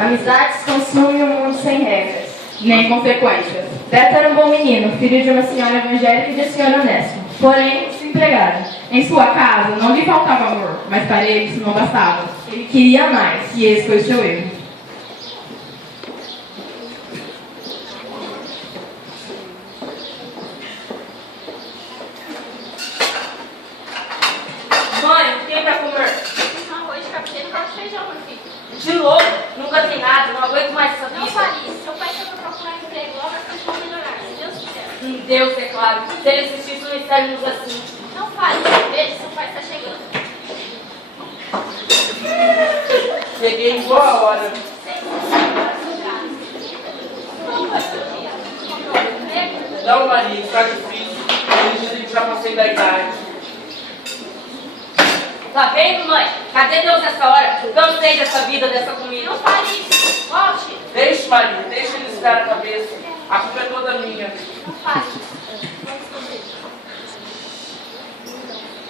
Amizades consumem um mundo sem regras, nem consequências. Beto era um bom menino, filho de uma senhora evangélica e de senhor honesto, porém desempregado. Em sua casa não lhe faltava amor, mas para ele isso não bastava. Ele queria mais. E esse foi o seu erro. Mãe, o que tem pra comer? Arroz de cabeceiro e caldo de feijão, meu filho. De novo, nunca tem nada, não aguento mais essa Não vida. fale isso. Seu pai está procurar emprego logo, as coisas vão melhorar, se Deus quiser. Deus, é claro. Se ele existisse, não estaríamos assim. Não fale isso. Veja, seu pai está chegando. Cheguei em boa hora. Não, Maria, está difícil. Eles dizem que já passei da idade. Tá vendo, mãe? Cadê Deus nessa hora? Cansei dessa vida, dessa comida. Não fale isso. Volte. Deixe, Maria, deixa ele esfriar a cabeça. A culpa é toda minha. Não fale.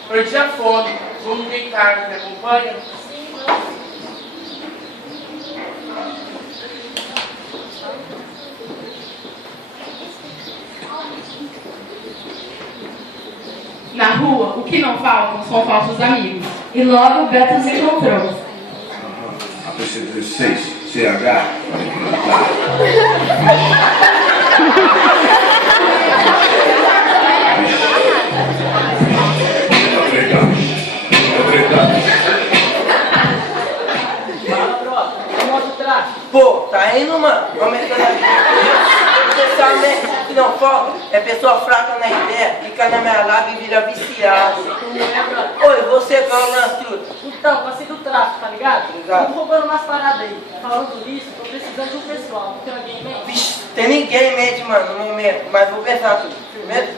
Perdi a fome. Vou me deitar, me acompanha? Sim, vamos. Na rua, o que não faltam são falsos amigos. E logo Beto os encontrou. A PC16, CH. Pô, tá indo, mano? Aumentando a vida. Você sabe, né? Que não falta é pessoa fraca na ideia, fica na minha lábia e vira viciado. Oi, você qual é o lance tudo? Então, passei do tráfico, tá ligado? Ligado. Tô roubando umas paradas aí. Falando nisso, tô precisando de um pessoal. Não tem alguém em mente? Vixe, tem ninguém em mente, mano, no momento, mas vou pensar tudo. Firmeza?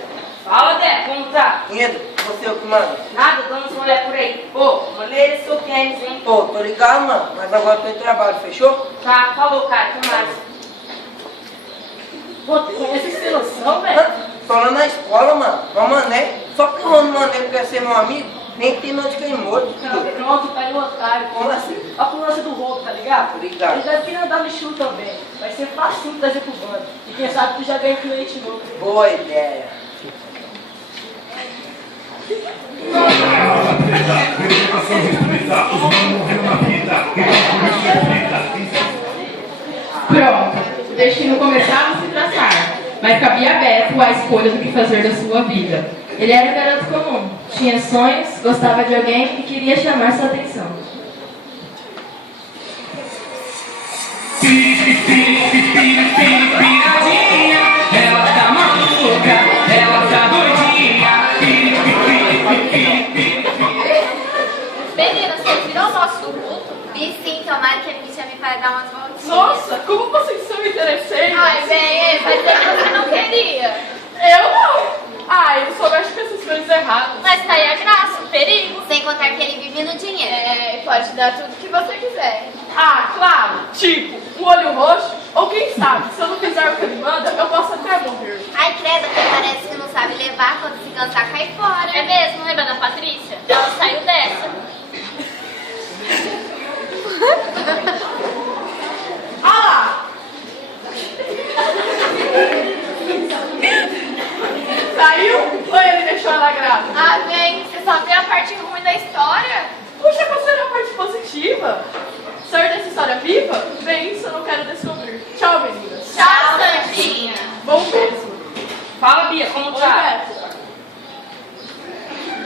Fala, Dé, como tá? Medo, você o que manda? Nada, dando uns rolê por aí. Pô, maneiro esse seu tênis, hein? Pô, tô ligado, mano, mas agora tô em trabalho, fechou? Tá, falou, cara, que mais? Pô, tu conhece esse sem noção, velho? Hã? Tô lá na escola, mano, uma mané. Só que o mano mané quer ser meu amigo, nem tem nome de quem morto. Pronto, tá aí o otário. Como assim? A polícia do roubo, tá ligado? Obrigado. Ele deve querer andar no estilo também. Vai ser facinho trazer pro bando. E quem sabe tu já ganha um cliente novo. Boa ideia. Pronto, o destino começava a se traçar, mas cabia a Beto a escolha do que fazer da sua vida. Ele era garoto comum, tinha sonhos, gostava de alguém e queria chamar sua atenção. Piradinha, ela tá maluca, ela tá doidinha. Menina, você virou o nosso do culto? E sim, tomara que a me chame para dar umas voltinhas. Nossa, como vocês são interessantes! Ai, bem, vai dizer que você não queria. Eu não! Ai, eu só mexo com essas coisas erradas. Mas tá aí a graça, o perigo. Sem contar que ele vive no dinheiro. É, pode dar tudo que você quiser. Ah, claro! Tipo, um olho roxo, ou quem sabe, se eu não fizer o que ele manda, eu posso até morrer. Ai, credo, até parece que não sabe levar, quando se cansar, cai fora. É mesmo, lembra da Patrícia? Ela saiu dessa. Ah lá! Saiu ou ele deixou ela grávida? Ah, bem, você só vê a parte ruim da história? Puxa, qual será a parte positiva? Sair dessa história viva? Bem, isso eu não quero descobrir. Tchau, meninas. Tchau, Sandinha. Bom mesmo. Fala, Bia, como Oi, tá? Beto.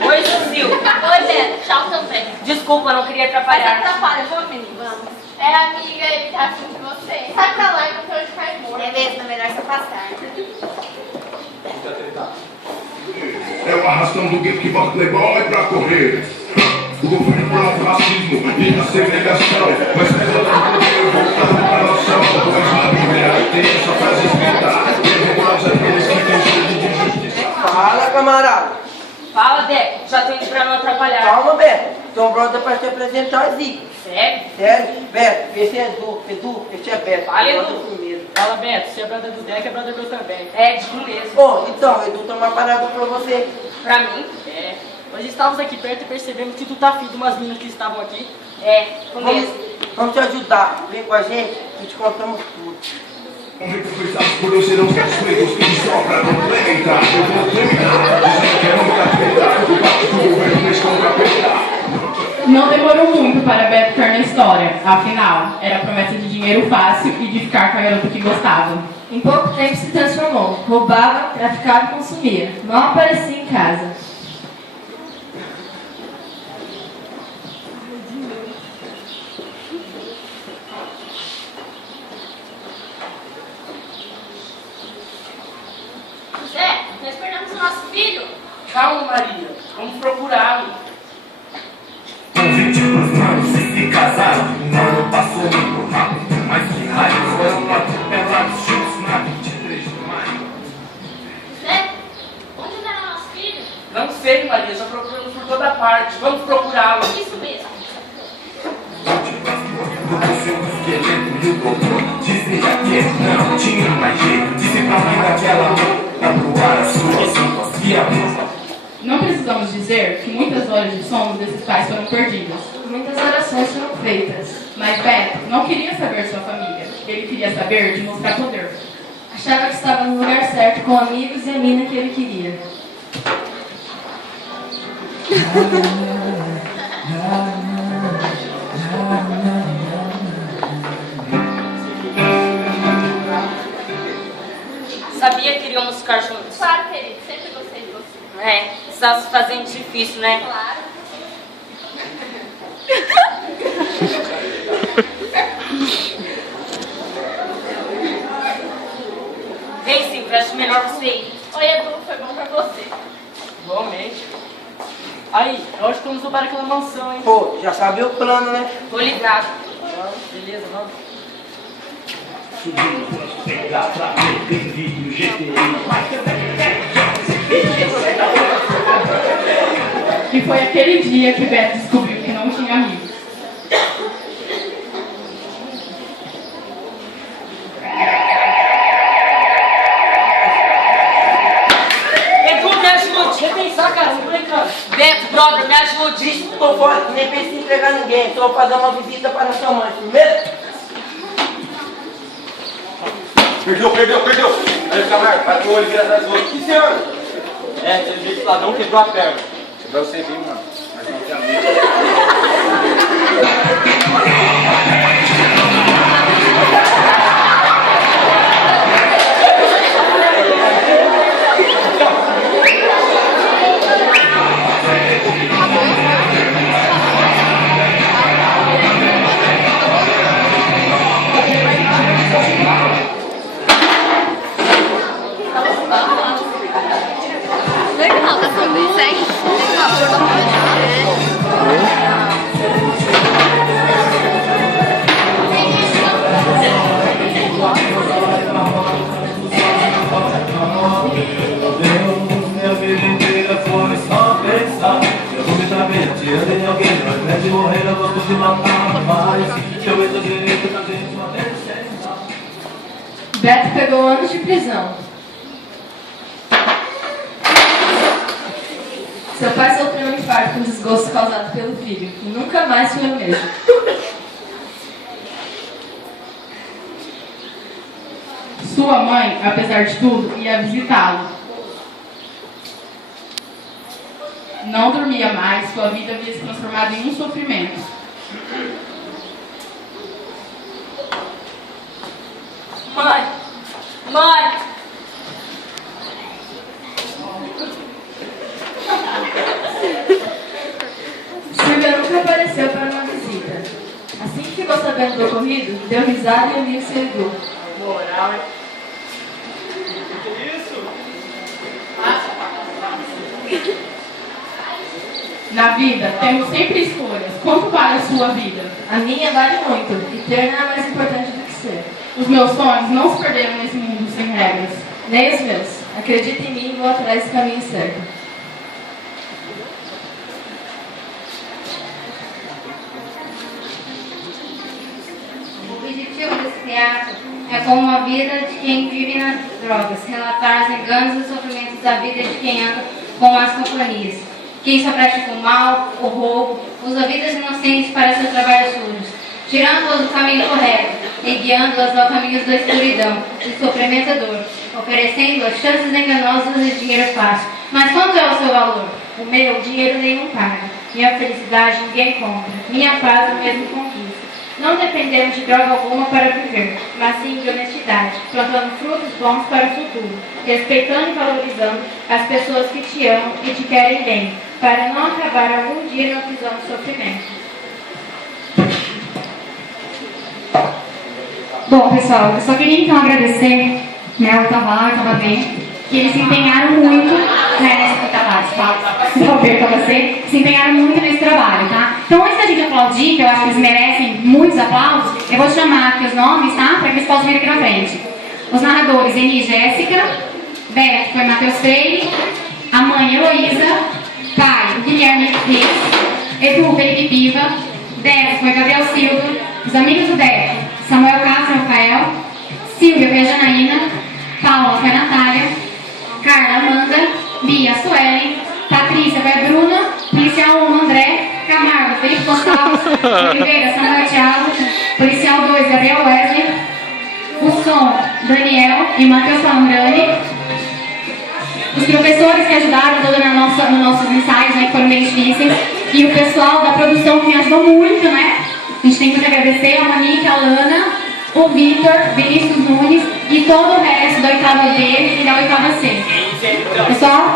Oi, Susil. Oi, Beto. Tchau também. Desculpa, não queria Mas atrapalhar. atrapalha, vamos, menino? Vamos. É, amiga, ele tá afim de você. Sai pra lá e não tem onde cair morto. É mesmo, é melhor se afastar. É o arrastão do gueto que bota playboy pra correr. O governo prova o racismo e a segregação. Mas toda a poder voltando pra noção. Pois na Bíblia tem essa frase escrita: vergonhosa aqueles que têm sede de justiça. Fala, camarada. Fala, Dé, já tô indo pra não atrapalhar. Calma, Beto. Tô pronta pra te apresentar, Zico. Sério? Sério? Beto, esse é Edu, esse é Beto. Fala, Edu. Bota primeiro. Fala, Beto, se é brother do Deck, é brother meu também. É, digo mesmo. Bom, então, Edu, tem uma parada pra você. Pra mim? É. Nós estávamos aqui perto e percebemos que tu tá afim de umas meninas que estavam aqui. Vamos te ajudar. Vem com a gente e te contamos tudo. Recompensados por eu serão os caçoeiros que sobra complementar. Eu vou terminar, dizendo que é nunca tentar. O pacto do governo fez com o capeta. Não demorou muito para Beto ficar na história, afinal, era a promessa de dinheiro fácil e de ficar com a garota que gostava. Em pouco tempo se transformou. Roubava, traficava e consumia. Mal aparecia em casa. José, nós perdemos o nosso filho. Calma, Maria. Vamos procurá-lo. Com 20 anos se casaram. Um ano passou muito rápido. Mas que raio foram atropelados juntos na 23 de maio. José, onde está o nosso filho? Não sei, Maria. Já procuramos por toda parte. Vamos procurá-lo. Isso mesmo. O seu esqueleto e o doutor dizia que não tinha mais jeito. Disse pra mim daquela pra proar as suas roupas e a roupa. Não precisamos dizer que muitas horas de sono desses pais foram perdidas. Muitas orações foram feitas. Mas Beto não queria saber de sua família. Ele queria saber de mostrar poder. Achava que estava no lugar certo com amigos e a mina que ele queria. Sabia que iríamos ficar juntos. Claro, querido, sempre gostei de você. É, estava se fazendo difícil, né? Claro. Vem sim, acho melhor você ir. Oi, Edu, foi bom pra você. Igualmente. Aí, hoje vamos roubar aquela mansão, hein? Pô, já sabe o plano, né? Tô ligado. Beleza, vamos. E foi aquele dia que Beto descobriu que não tinha amigos. Edu, me ajude. Deixa eu pensar, cara, não brincando. Beto, brother, me ajude. Diz que tô fora, nem penso em entregar ninguém. Só vou fazer uma visita para sua mãe. Primeiro? Perdeu. Aí, Camargo, bate o olho e vira atrás do outro. Que senhor? É, teve jeito que o ladrão quebrou a perna. Quebrou você bem, mano. Mas não tem amigo. Legal, tá tudo segue. Minha vida inteira foi só pensar. Eu vou me dar mentindo em alguém. Ao invés de morrer, eu gosto de matar mais. Eu entro direito na gente, uma terceira. Beto pegou anos de prisão. Seu pai sofreu um infarto com desgosto causado pelo filho e nunca mais foi o mesmo. Sua mãe, apesar de tudo, ia visitá-lo. Não dormia mais, sua vida havia se transformado em um sofrimento. Mãe! Silvia nunca apareceu para uma visita. Assim que ficou sabendo do ocorrido, deu risada e uniu-se a Edu. Moral, hein? Na vida, temos sempre escolhas. Quanto vale a sua vida? A minha vale muito, e ter não é mais importante do que ser. Os meus sonhos não se perderam nesse mundo sem regras. Nem os meus. Acredita em mim e vou atrás do caminho certo. O objetivo desse teatro é, como a vida de quem vive nas drogas, relatar os enganos e os sofrimentos da vida de quem anda com más companhias. quem só pratica o mal, o roubo, usa vidas inocentes para seus trabalhos sujos, tirando-as do caminho correto e guiando-as ao caminho da escuridão, do sofrimento e dor, oferecendo-as chances enganosas de dinheiro fácil. Mas quanto é o seu valor? O meu, dinheiro nenhum paga. Minha felicidade ninguém compra. Minha paz eu mesmo conquisto. Não dependemos de droga alguma para viver, mas sim de honestidade, plantando frutos bons para o futuro, respeitando e valorizando as pessoas que te amam e te querem bem, para não acabar algum dia na prisão do sofrimento. Bom, pessoal, eu só queria então agradecer, né, o Tavares, o Tavares, que eles se empenharam muito, né, se empenharam muito nesse trabalho, tá? Então, antes da gente aplaudir, que eu acho que eles merecem muitos aplausos, eu vou chamar aqui os nomes, tá? Para que eles possam vir aqui na frente. Os narradores, Eni e Jéssica, Beto foi Matheus Freire, a mãe Heloísa, pai Guilherme Reis, Edu Felipe Piva, Beto foi Gabriel Silva, os amigos do Beto, Samuel Castro Rafael, Silvia foi a Janaína, Paula foi a Natália, Carla Amanda, Bia Suelen, Patrícia foi a Bruna, Policial 1 André, Camargo Felipe Gonçalves, Oliveira Samuel Thiago, Policial 2 Gabriel Wesley, o som Daniel e Matheus Palandrani, os professores que ajudaram toda nos nossos ensaios, né, que foram bem difíceis, e o pessoal da produção que me ajudou muito, né? A gente tem que agradecer a Monique, a Lana, o Vitor, Vinícius Nunes e todo o resto da 8ª D e da 8ª C. Pessoal,